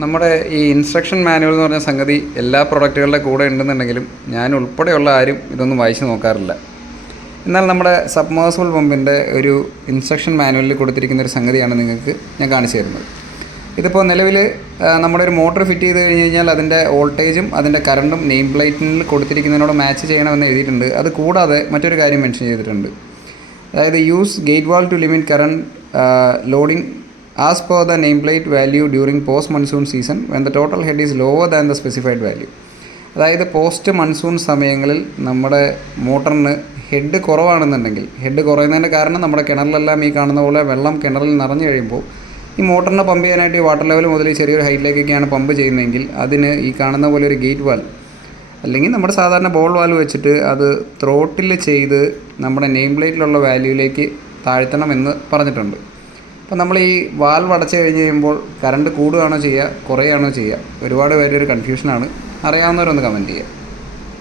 നമ്മുടെ ഈ instruction manual എന്ന് പറഞ്ഞ സംഗതി എല്ലാ പ്രൊഡക്റ്റുകളുടെ കൂടെ ഉണ്ടെന്നുണ്ടെങ്കിലും ഞാൻ ഉൾപ്പെടെയുള്ള ആരും ഇതൊന്നും വായിച്ച് നോക്കാറില്ല. എന്നാൽ നമ്മുടെ സബ്മേഴ്സിബിൾ പമ്പിന്റെ ഒരു ഇൻസ്ട്രക്ഷൻ മാനുവലിൽ കൊടുത്തിരിക്കുന്ന ഒരു സംഗതിയാണ് നിങ്ങൾക്ക് ഞാൻ കാണിച്ചു തരുന്നത്. ഇതിപ്പോൾ നിലവിൽ നമ്മുടെ ഒരു മോട്ടർ ഫിറ്റ് ചെയ്ത് കഴിഞ്ഞ് കഴിഞ്ഞാൽ അതിന്റെ വോൾട്ടേജും അതിന്റെ കറണ്ടും നെയിം പ്ലേറ്റിൽ കൊടുത്തിരിക്കുന്നതിനോട് മാച്ച് ചെയ്യണമെന്ന് എഴുതിയിട്ടുണ്ട്. അത് കൂടാതെ മറ്റൊരു കാര്യം മെൻഷൻ ചെയ്തിട്ടുണ്ട്. അതായത് use gate valve to limit current loading as per the nameplate value during post monsoon monsoon season when the total head is lower the specified value അതായത് പോസ്റ്റ് മൺസൂൺ സമയങ്ങളിൽ നമ്മുടെ മോട്ടറിന് ഹെഡ് കുറവാണെന്നുണ്ടെങ്കിൽ ഹെഡ് കുറയുന്നതിന്റെ കാരണം നമ്മുടെ കിണറിലെല്ലാം ഈ കാണുന്ന പോലെ വെള്ളം കിണറിൽ നിറഞ്ഞു കഴിയുമ്പോൾ ഈ മോട്ടറിനെ പമ്പ് ചെയ്യാനായിട്ട് ഈ വാട്ടർ ലെവൽ മുതൽ ചെറിയൊരു ഹൈറ്റിലേക്കൊക്കെയാണ് പമ്പ് ചെയ്യുന്നതെങ്കിൽ അതിന് ഈ കാണുന്ന പോലെ ഒരു ഗേറ്റ് വാൽ അല്ലെങ്കിൽ നമ്മുടെ സാധാരണ ബോൾ വാൽ വെച്ചിട്ട് അത് ത്രോട്ടിൽ ചെയ്ത് നമ്മുടെ നെയിം പ്ലേറ്റിലുള്ള വാല്യൂയിലേക്ക് താഴ്ത്തണം എന്ന് പറഞ്ഞിട്ടുണ്ട്. അപ്പോൾ നമ്മൾ ഈ വാൽവ് അടച്ചു കഴിഞ്ഞ് കഴിയുമ്പോൾ കറണ്ട് കൂടുകയാണോ ചെയ്യുക കുറയുകയാണോ ചെയ്യുക? ഒരുപാട് പേര് ഒരു കൺഫ്യൂഷനാണ് അറിയാവുന്നവരൊന്ന് കമന്റ് ചെയ്യുക.